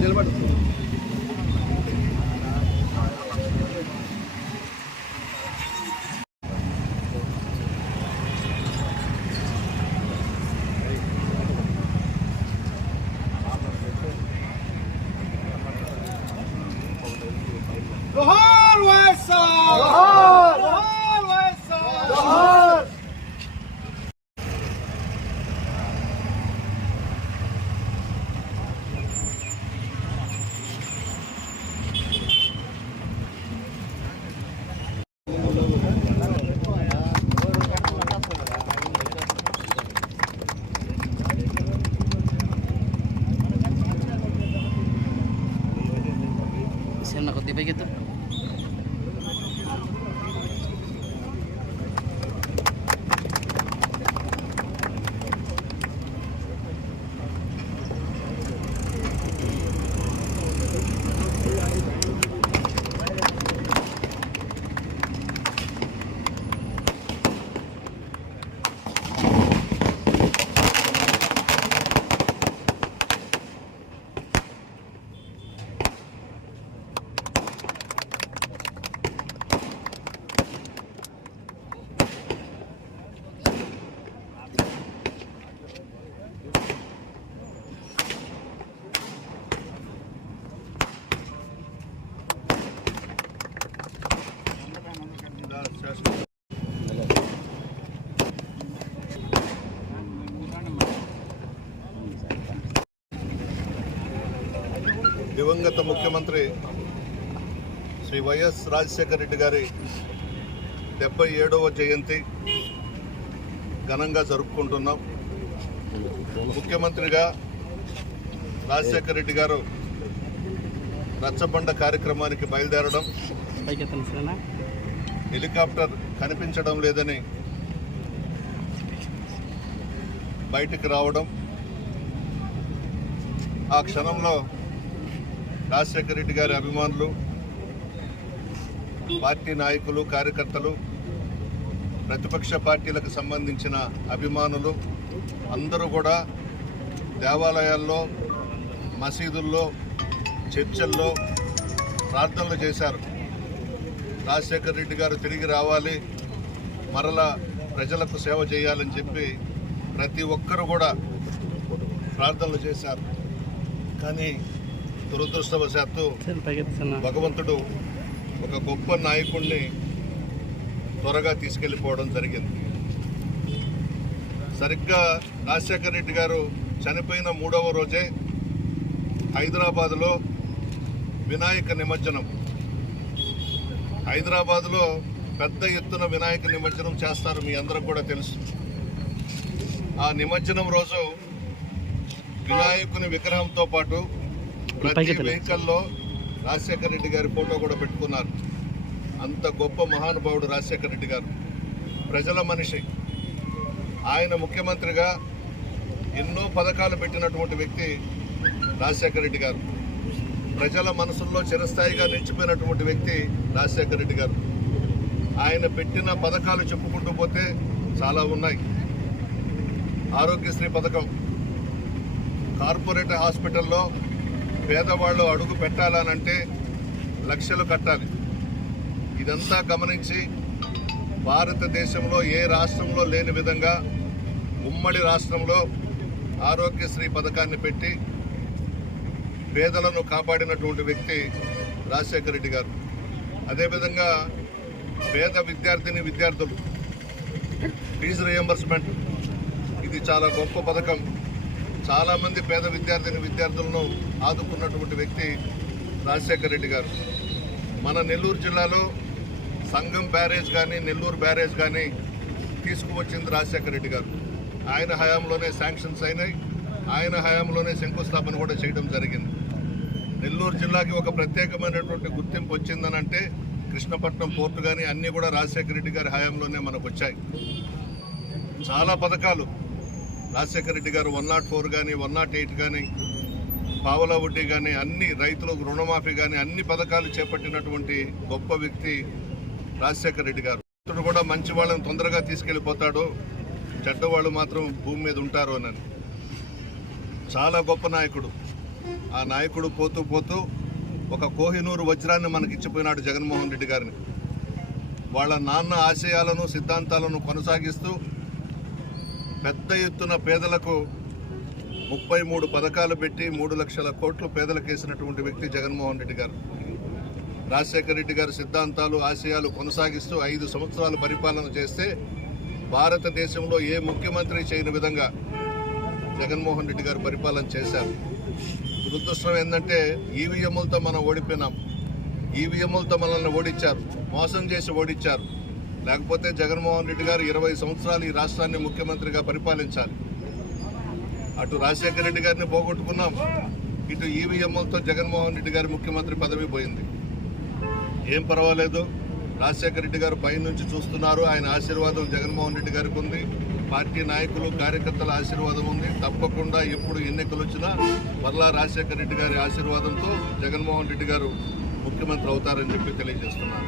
నిలబడు. जोहार వైఎస్ఆర్, जोहार వైఎస్ఆర్, जोहार. Siapa nak kau tiba gitu? దివంగత ముఖ్యమంత్రి శ్రీ వైఎస్ రాజశేఖర రెడ్డి గారి 77వ జయంతి ఘనంగా జరుపుకుంటున్నాం. ముఖ్యమంత్రిగా రాజశేఖర రెడ్డి గారు రచ్చబండ కార్యక్రమానికి బయలుదేరడం, హెలికాప్టర్ కనిపించడం లేదని బయటికి రావడం, ఆ క్షణంలో రాజశేఖర రెడ్డి గారి అభిమానులు, పార్టీ నాయకులు, కార్యకర్తలు, ప్రతిపక్ష పార్టీలకు సంబంధించిన అభిమానులు అందరూ కూడా దేవాలయాల్లో, మసీదుల్లో, చర్చల్లో ప్రార్థనలు చేశారు. రాజశేఖర రెడ్డి గారు తిరిగి రావాలి, మరలా ప్రజలకు సేవ చేయాలని చెప్పి ప్రతి ఒక్కరు కూడా ప్రార్థనలు చేశారు. కానీ దురదృష్టవశాత్తు భగవంతుడు ఒక గొప్ప నాయకుడిని త్వరగా తీసుకెళ్ళిపోవడం జరిగింది. సరిగ్గా రాజశేఖర రెడ్డి గారు చనిపోయిన 3వ రోజే హైదరాబాదులో వినాయక నిమజ్జనం, హైదరాబాదులో పెద్ద ఎత్తున వినాయక నిమజ్జనం చేస్తారు, మీ అందరికి కూడా తెలుసు. ఆ నిమజ్జనం రోజు వినాయకుని విగ్రహంతో పాటు ప్రతి వెహికల్లో రాజశేఖర రెడ్డి గారి ఫోటో కూడా పెట్టుకున్నారు. అంత గొప్ప మహానుభావుడు రాజశేఖర రెడ్డి గారు, ప్రజల మనిషి. ఆయన ముఖ్యమంత్రిగా ఎన్నో పథకాలు పెట్టినటువంటి వ్యక్తి రాజశేఖర రెడ్డి గారు. ప్రజల మనసుల్లో చిరస్థాయిగా నిలిచిపోయినటువంటి వ్యక్తి రాజశేఖర రెడ్డి గారు. ఆయన పెట్టిన పథకాలు చెప్పుకుంటూ పోతే చాలా ఉన్నాయి. ఆరోగ్యశ్రీ పథకం, కార్పొరేట్ హాస్పిటల్లో పేదవాళ్ళు అడుగు పెట్టాలనంటే లక్షలు కట్టాలి. ఇదంతా గమనించి భారతదేశంలో ఏ రాష్ట్రంలో లేని విధంగా ఉమ్మడి రాష్ట్రంలో ఆరోగ్యశ్రీ పథకాన్ని పెట్టి పేదలను కాపాడినటువంటి వ్యక్తి రాజశేఖర రెడ్డి గారు. అదేవిధంగా పేద విద్యార్థులు ఫీజు రియంబర్స్మెంట్, ఇది చాలా గొప్ప పథకం. చాలామంది పేద విద్యార్థులను ఆదుకున్నటువంటి వ్యక్తి రాజశేఖర రెడ్డి గారు. మన నెల్లూరు జిల్లాలో సంగం బ్యారేజ్ కానీ నెల్లూరు బ్యారేజ్ కానీ తీసుకువచ్చింది రాజశేఖర రెడ్డి గారు. ఆయన హయాంలోనే శాంక్షన్స్ అయినాయి, ఆయన హయాంలోనే శంకుస్థాపన కూడా చేయడం జరిగింది. నెల్లూరు జిల్లాకి ఒక ప్రత్యేకమైనటువంటి గుర్తింపు వచ్చిందనంటే కృష్ణపట్నం పోర్టు కానీ అన్నీ కూడా రాజశేఖర రెడ్డి గారి హయాంలోనే మనకు వచ్చాయి. చాలా పథకాలు రాజశేఖర రెడ్డి గారు 104 కానీ 108 కానీ పావలా వడ్డీ కానీ అన్ని రైతులకు రుణమాఫీ కానీ అన్ని పథకాలు చేపట్టినటువంటి గొప్ప వ్యక్తి రాజశేఖర రెడ్డి గారు. ఇతడు కూడా మంచి వాళ్ళని తొందరగా తీసుకెళ్లిపోతాడు, చెడ్డవాళ్ళు మాత్రం భూమి మీద ఉంటారు అని. చాలా గొప్ప నాయకుడు. ఆ నాయకుడు పోతూ పోతూ ఒక కోహినూరు వజ్రాన్ని మనకిచ్చిపోయినాడు జగన్మోహన్ రెడ్డి గారిని. వాళ్ళ నాన్న ఆశయాలను సిద్ధాంతాలను కొనసాగిస్తూ పెద్ద ఎత్తున పేదలకు 33 పథకాలు పెట్టి 3 లక్షల కోట్లు పేదలకు వేసినటువంటి వ్యక్తి జగన్మోహన్ రెడ్డి గారు. రాజశేఖర రెడ్డి గారి సిద్ధాంతాలు ఆశయాలు కొనసాగిస్తూ 5 సంవత్సరాలు పరిపాలన చేస్తే భారతదేశంలో ఏ ముఖ్యమంత్రి చేయని విధంగా జగన్మోహన్ రెడ్డి గారు పరిపాలన చేశారు. దురదృష్టం ఏంటంటే ఈవీఎంలతో మనం ఓడిపోయినాం. ఈవీఎంలతో మనల్ని ఓడించారు, మోసం చేసి ఓడించారు. లేకపోతే జగన్మోహన్ రెడ్డి గారు 20 సంవత్సరాలు ఈ రాష్ట్రాన్ని ముఖ్యమంత్రిగా పరిపాలించాలి. అటు రాజశేఖర రెడ్డి గారిని పోగొట్టుకున్నాం, ఇటు ఈవీఎంలతో జగన్మోహన్ రెడ్డి గారి ముఖ్యమంత్రి పదవి పోయింది. ఏం పర్వాలేదు, రాజశేఖర రెడ్డి గారు పైనుంచి చూస్తున్నారు. ఆయన ఆశీర్వాదం జగన్మోహన్ రెడ్డి గారికి ఉంది, పార్టీ నాయకులు కార్యకర్తల ఆశీర్వాదం ఉంది. తప్పకుండా ఎప్పుడు ఎన్నికలు వచ్చినా మరలా రాజశేఖర రెడ్డి గారి ఆశీర్వాదంతో జగన్మోహన్ రెడ్డి గారు ముఖ్యమంత్రి అవుతారని చెప్పి తెలియజేస్తున్నారు.